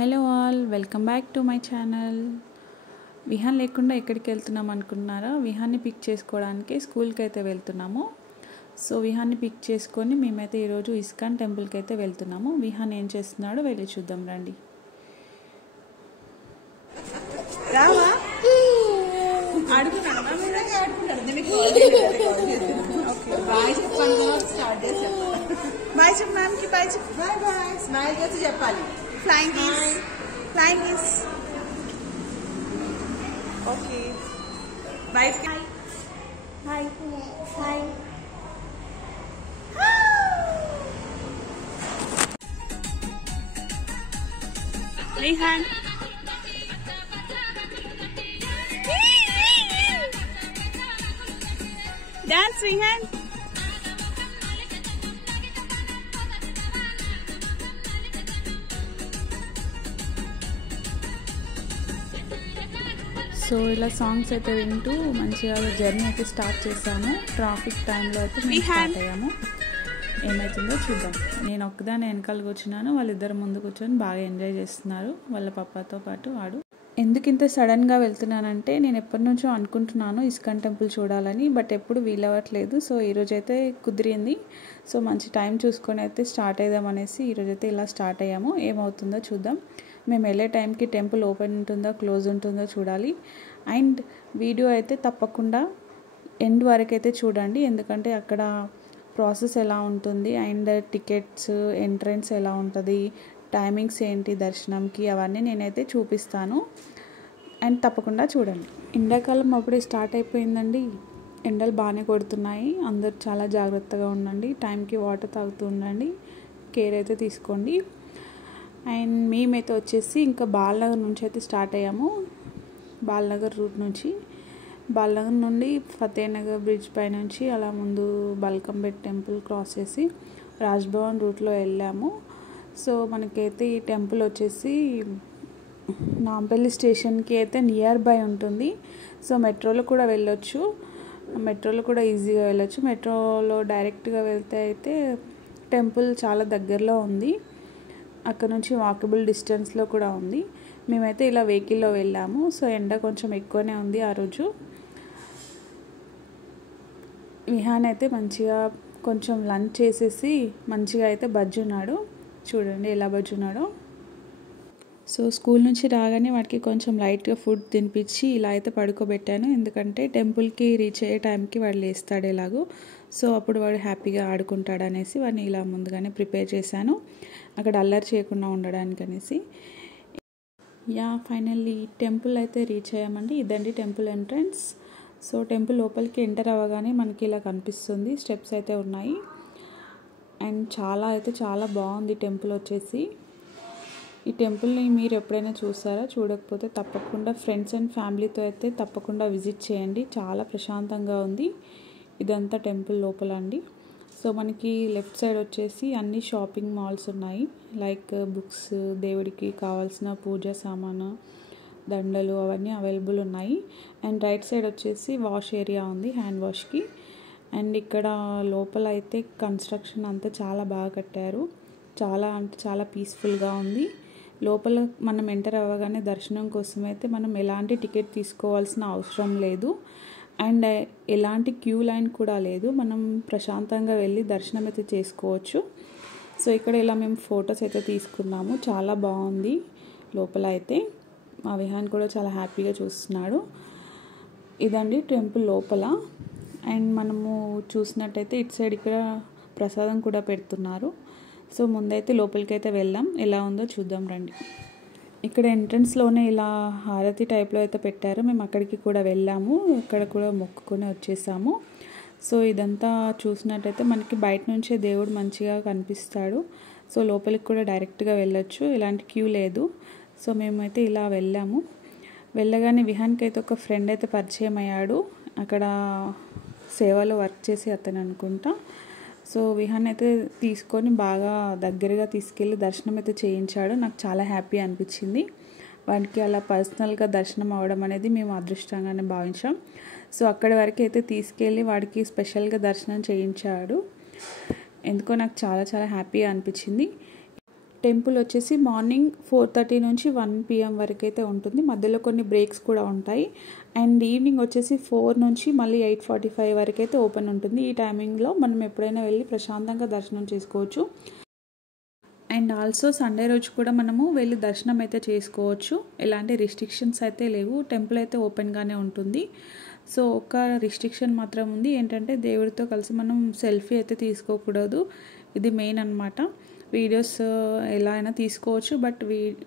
Hello all, welcome back to my channel. Vihaan లేకుండా ఎక్కడికి వెళ్తున్నాం అనుకుంటున్నారా? విహాన్ని పిక్ చేసుకోవడానికి స్కూల్కి అయితే వెళ్తున్నాము. సో విహాన్ని పిక్ చేసుకొని మేమైతే ఈరోజు ఇస్కాన్ టెంపుల్కి అయితే వెళ్తున్నాము. విహాన్ ఏం చేస్తున్నాడో వెళ్ళి చూద్దాం రండి. బాయ్ చెప్పు మ్యామ్కి, బాయ్ చెప్పు. బాయ్ బాయ్ స్మైల్ చేసి చెప్పాలి. Flying is okay. బయట hi hi hi. Rihan dance. Rihan so ఇలా సాంగ్స్ అయితే వింటూ మంచిగా జర్నీ అయితే స్టార్ట్ చేసాము. ట్రాఫిక్ టైంలో అయితే మేము స్టార్ట్ అయ్యాము. ఏమవుతుందో చూద్దాం. నేను ఒక్కదాన్ని వెనకాల కూర్చున్నాను, వాళ్ళిద్దరు ముందు కూర్చొని బాగా ఎంజాయ్ చేస్తున్నారు వాళ్ళ పప్పాతో పాటు వాడు. ఎందుకు ఇంత సడన్గా వెళ్తున్నానంటే, నేను ఎప్పటి నుంచో అనుకుంటున్నాను ఇస్కాన్ టెంపుల్ చూడాలని, బట్ ఎప్పుడు వీలవ్వట్లేదు. సో ఈరోజైతే కుదిరింది. సో మంచి టైం చూసుకొని అయితే స్టార్ట్ అయ్యామనేసి ఈరోజైతే ఇలా స్టార్ట్ అయ్యాము. ఏమవుతుందో చూద్దాం. మేము వెళ్ళే టైంకి టెంపుల్ ఓపెన్ ఉంటుందో క్లోజ్ ఉంటుందో చూడాలి. అండ్ వీడియో అయితే తప్పకుండా ఎండ్ వరకు అయితే చూడండి, ఎందుకంటే అక్కడ ప్రాసెస్ ఎలా ఉంటుంది అండ్ టికెట్స్ ఎంట్రన్స్ ఎలా ఉంటుంది, టైమింగ్స్ ఏంటి దర్శనంకి, అవన్నీ నేనైతే చూపిస్తాను. అండ్ తప్పకుండా చూడండి. ఎండాకాలం అప్పుడే స్టార్ట్ అయిపోయిందండి. ఎండలు బాగానే కొడుతున్నాయి. అందరు చాలా జాగ్రత్తగా ఉండండి. టైంకి వాటర్ తాగుతూ ఉండండి. కేర్ అయితే తీసుకోండి. అండ్ మేమైతే వచ్చేసి ఇంకా బాలనగర్ నుంచి అయితే స్టార్ట్ అయ్యాము. బాలనగర్ రూట్ నుంచి, బాలనగర్ నుండి ఫతేనగర్ బ్రిడ్జ్ పై నుంచి అలా ముందు బల్కంపేట్ టెంపుల్ క్రాస్ చేసి రాజ్భవన్ రూట్లో వెళ్ళాము. సో మనకైతే ఈ టెంపుల్ వచ్చేసి నాంపల్లి స్టేషన్కి అయితే నియర్ బై ఉంటుంది. సో మెట్రోలో కూడా వెళ్ళొచ్చు, మెట్రోలో కూడా ఈజీగా వెళ్ళొచ్చు. మెట్రోలో డైరెక్ట్గా వెళ్తే అయితే టెంపుల్ చాలా దగ్గరలో ఉంది, అక్కడ నుంచి వాకబుల్ డిస్టెన్స్లో కూడా ఉంది. మేమైతే ఇలా వెహికల్లో వెళ్ళాము. సో ఎండ కొంచెం ఎక్కువనే ఉంది ఆ రోజు. విహాన్ అయితే మంచిగా కొంచెం లంచ్ చేసేసి మంచిగా అయితే బజ్జున్నాడు. చూడండి ఎలా బజ్జున్నాడో. సో స్కూల్ నుంచి రాగానే వాడికి కొంచెం లైట్గా ఫుడ్ తినిపించి ఇలా అయితే పడుకోబెట్టాను, ఎందుకంటే టెంపుల్కి రీచ్ అయ్యే టైంకి వాడు లేస్తాడు ఎలాగో. సో అప్పుడు వాడు హ్యాపీగా ఆడుకుంటాడు అనేసి వాడిని ఇలా ముందుగానే ప్రిపేర్ చేశాను, అక్కడ అల్లరి చేయకుండా ఉండడానికి అనేసి. ఫైనల్లీ టెంపుల్ అయితే రీచ్ అయ్యామండి. ఇదండి టెంపుల్ ఎంట్రన్స్. సో టెంపుల్ లోపలికి ఎంటర్ అవ్వగానే మనకి ఇలా కనిపిస్తుంది, స్టెప్స్ అయితే ఉన్నాయి. అండ్ చాలా బాగుంది టెంపుల్ వచ్చేసి. ఈ టెంపుల్ని మీరు ఎప్పుడైనా చూసారా? చూడకపోతే తప్పకుండా ఫ్రెండ్స్ అండ్ ఫ్యామిలీతో అయితే తప్పకుండా విజిట్ చేయండి. చాలా ప్రశాంతంగా ఉంది ఇదంతా టెంపుల్ లోపల అండి. సో మనకి లెఫ్ట్ సైడ్ వచ్చేసి అన్ని షాపింగ్ మాల్స్ ఉన్నాయి, లైక్ బుక్స్, దేవుడికి కావాల్సిన పూజా సామాను, దండలు అవన్నీ అవైలబుల్ ఉన్నాయి. అండ్ రైట్ సైడ్ వచ్చేసి వాష్ ఏరియా ఉంది, హ్యాండ్ వాష్కి. అండ్ ఇక్కడ లోపల అయితే కన్స్ట్రక్షన్ అంతా చాలా బాగా కట్టారు. చాలా పీస్ఫుల్గా ఉంది. లోపల మనం ఎంటర్ అవ్వగానే దర్శనం కోసం అయితే మనం ఎలాంటి టికెట్ తీసుకోవాల్సిన అవసరం లేదు. అండ్ ఎలాంటి క్యూ లైన్ కూడా లేదు. మనం ప్రశాంతంగా వెళ్ళి దర్శనం అయితే చేసుకోవచ్చు. సో ఇక్కడ ఇలా మేము ఫొటోస్ అయితే తీసుకున్నాము. చాలా బాగుంది లోపల అయితే. మా విహాన్ కూడా చాలా హ్యాపీగా చూస్తున్నాడు. ఇదండి టెంపుల్ లోపల. అండ్ మనము చూసినట్టయితే ఇటు సైడ్ ఇక్కడ ప్రసాదం కూడా పెడుతున్నారు. సో ముందైతే లోపలికి అయితే వెళ్దాం, ఎలా ఉందో చూద్దాం రండి. ఇక్కడ ఎంట్రన్స్లోనే ఇలా హారతి టైప్లో అయితే పెట్టారు. మేము అక్కడికి కూడా వెళ్ళాము, అక్కడ కూడా మొక్కుకొని వచ్చేసాము. సో ఇదంతా చూసినట్టయితే మనకి బయట నుంచే దేవుడు మంచిగా కనిపిస్తాడు. సో లోపలికి కూడా డైరెక్ట్గా వెళ్ళొచ్చు, ఎలాంటి క్యూ లేదు. సో మేమైతే ఇలా వెళ్ళాము. వెళ్ళగానే విహాన్కి అయితే ఒక ఫ్రెండ్ అయితే పరిచయం అయ్యాడు, అక్కడ సేవలో వర్క్ చేసి అతను అనుకుంటా. సో విహాన్ అయితే తీసుకొని బాగా దగ్గరగా తీసుకెళ్ళి దర్శనం అయితే చేయించాడు. నాకు చాలా హ్యాపీ అనిపించింది. వాడికి అలా పర్సనల్గా దర్శనం అవ్వడం అనేది మేము అదృష్టంగానే భావించాం. సో అక్కడి వరకు అయితే తీసుకెళ్ళి వాడికి స్పెషల్గా దర్శనం చేయించాడు. ఎందుకో నాకు చాలా హ్యాపీగా అనిపించింది. టెంపుల్ వచ్చేసి మార్నింగ్ 4:30 నుంచి 1 PM వరకు అయితే ఉంటుంది. మధ్యలో కొన్ని బ్రేక్స్ కూడా ఉంటాయి. అండ్ ఈవినింగ్ వచ్చేసి 4 నుంచి మళ్ళీ 8:45 వరకు అయితే ఓపెన్ ఉంటుంది. ఈ టైమింగ్లో మనం ఎప్పుడైనా వెళ్ళి ప్రశాంతంగా దర్శనం చేసుకోవచ్చు. అండ్ ఆల్సో సండే రోజు కూడా మనము వెళ్ళి దర్శనం అయితే చేసుకోవచ్చు. ఎలాంటి రిస్ట్రిక్షన్స్ అయితే లేవు. టెంపుల్ అయితే ఓపెన్గానే ఉంటుంది. సో ఒక రిస్ట్రిక్షన్ మాత్రం ఉంది, ఏంటంటే దేవుడితో కలిసి మనం సెల్ఫీ అయితే తీసుకోకూడదు. ఇది మెయిన్ అన్నమాట. వీడియోస్ ఎలా అయినా తీసుకోవచ్చు, బట్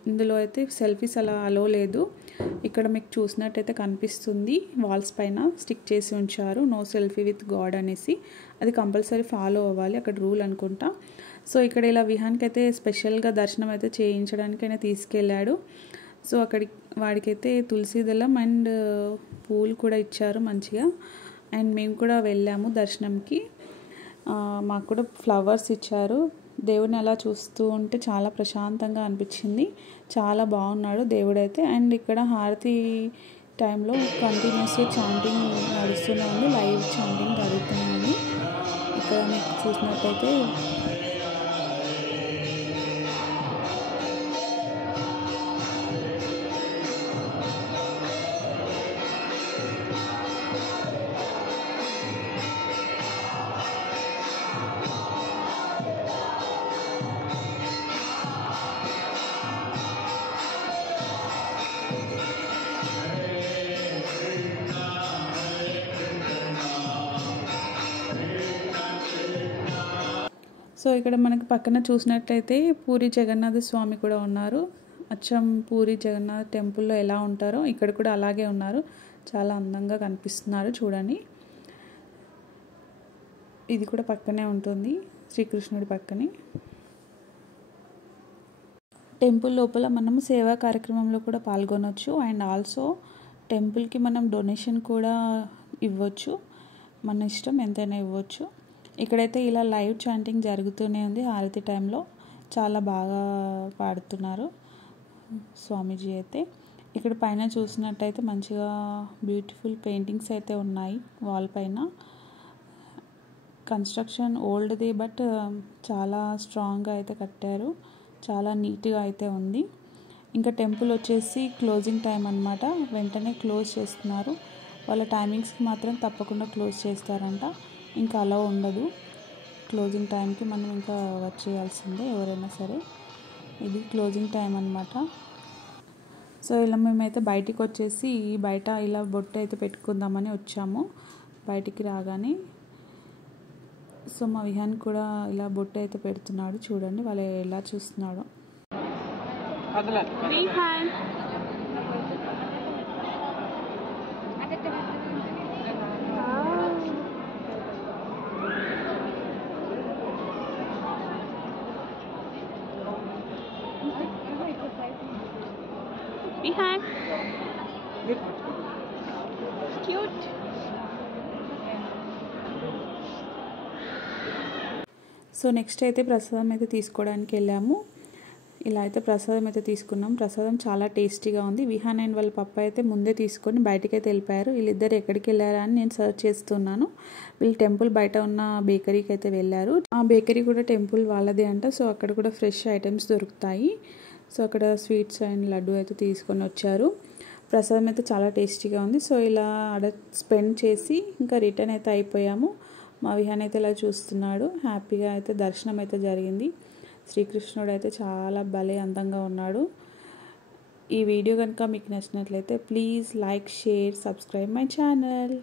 ఇందులో అయితే సెల్ఫీస్ అలా అలో లేదు. ఇక్కడ మీకు చూసినట్టయితే కనిపిస్తుంది, వాల్స్ పైన స్టిక్ చేసి ఉంచారు నో సెల్ఫీ విత్ గాడ్ అనేసి. అది కంపల్సరీ ఫాలో అవ్వాలి, అక్కడ రూల్ అనుకుంటా. సో ఇక్కడ ఇలా విహాన్కి అయితే స్పెషల్గా దర్శనం అయితే చేయించడానికైనా తీసుకెళ్ళాడు. సో వాడికైతే తులసి దళం అండ్ పూలు కూడా ఇచ్చారు మంచిగా. అండ్ మేము కూడా వెళ్ళాము దర్శనంకి. మాకు కూడా ఫ్లవర్స్ ఇచ్చారు. దేవుడిని అలా చూస్తూ ఉంటే చాలా ప్రశాంతంగా అనిపించింది. చాలా బాగున్నాడు దేవుడైతే. అండ్ ఇక్కడ హారతి టైంలో కంటిన్యూస్గా చాంటింగ్ నడుస్తూనే ఉంది, లైవ్ చాంటింగ్ జరుగుతూనే ఉంది. ఇక్కడ మీకు చూసినట్టయితే సో ఇక్కడ మనకి పక్కన చూసినట్లయితే పూరి జగన్నాథ స్వామి కూడా ఉన్నారు. అచ్చం పూరి జగన్నాథ్ టెంపుల్లో ఎలా ఉంటారో ఇక్కడ కూడా అలాగే ఉన్నారు. చాలా అందంగా కనిపిస్తున్నారు చూడండి. ఇది కూడా పక్కనే ఉంటుంది, శ్రీకృష్ణుడి పక్కనే. టెంపుల్ లోపల మనము సేవా కార్యక్రమంలో కూడా పాల్గొనవచ్చు. అండ్ ఆల్సో టెంపుల్కి మనం డొనేషన్ కూడా ఇవ్వచ్చు, మన ఇష్టం ఎంతైనా ఇవ్వచ్చు. ఇక్కడైతే ఇలా లైవ్ చాంటింగ్ జరుగుతూనే ఉంది. హారతి టైంలో చాలా బాగా పాడుతున్నారు స్వామీజీ అయితే. ఇక్కడ పైన చూసినట్టయితే మంచిగా బ్యూటిఫుల్ పెయింటింగ్స్ అయితే ఉన్నాయి వాల్ పైన. కన్స్ట్రక్షన్ ఓల్డ్ది, బట్ చాలా స్ట్రాంగ్గా అయితే కట్టారు. చాలా నీట్గా అయితే ఉంది. ఇంకా టెంపుల్ వచ్చేసి క్లోజింగ్ టైం అన్నమాట. వెంటనే క్లోజ్ చేస్తున్నారు. వాళ్ళ టైమింగ్స్కి మాత్రం తప్పకుండా క్లోజ్ చేస్తారంట. ఇంకా అలా ఉండదు, క్లోజింగ్ టైంకి మనం ఇంకా వచ్చేయాల్సిందే ఎవరైనా సరే. ఇది క్లోజింగ్ టైం అన్నమాట. సో ఇలా మేమైతే బయటికి వచ్చేసి బయట ఇలా బొట్టు అయితే పెట్టుకుందామని వచ్చాము. బయటికి రాగానే సో మా విహాన్ కూడా ఇలా బొట్టు అయితే పెడుతున్నాడు. చూడండి వాళ్ళు ఎలా చూస్తున్నాడో. Vihan. Cute. సో నెక్స్ట్ అయితే ప్రసాదం అయితే తీసుకోవడానికి వెళ్ళాము. ఇలా అయితే ప్రసాదం అయితే తీసుకున్నాం. ప్రసాదం చాలా టేస్టీగా ఉంది. విహాన్ అండ్ వాళ్ళ పప్ప అయితే ముందే తీసుకొని బయటికి అయితే వెళ్ళిపోయారు. వీళ్ళిద్దరు ఎక్కడికి వెళ్ళారా అని నేను సర్చ్ చేస్తున్నాను. వీళ్ళు టెంపుల్ బయట ఉన్న బేకరీకి అయితే వెళ్ళారు. ఆ బేకరీ కూడా టెంపుల్ వాళ్ళదే అంట. సో అక్కడ కూడా ఫ్రెష్ ఐటమ్స్ దొరుకుతాయి. సో అక్కడ స్వీట్స్ అండ్ లడ్డు అయితే తీసుకొని వచ్చారు. ప్రసాదం అయితే చాలా టేస్టీగా ఉంది. సో ఇలా స్పెండ్ చేసి ఇంకా రిటర్న్ అయితే అయిపోయాము. మా విహాన్ అయితే ఇలా చూస్తున్నాడు. హ్యాపీగా అయితే దర్శనం అయితే జరిగింది. శ్రీకృష్ణుడు అయితే చాలా భలే అందంగా ఉన్నాడు. ఈ వీడియో కనుక మీకు నచ్చినట్లయితే please like, share, subscribe my channel.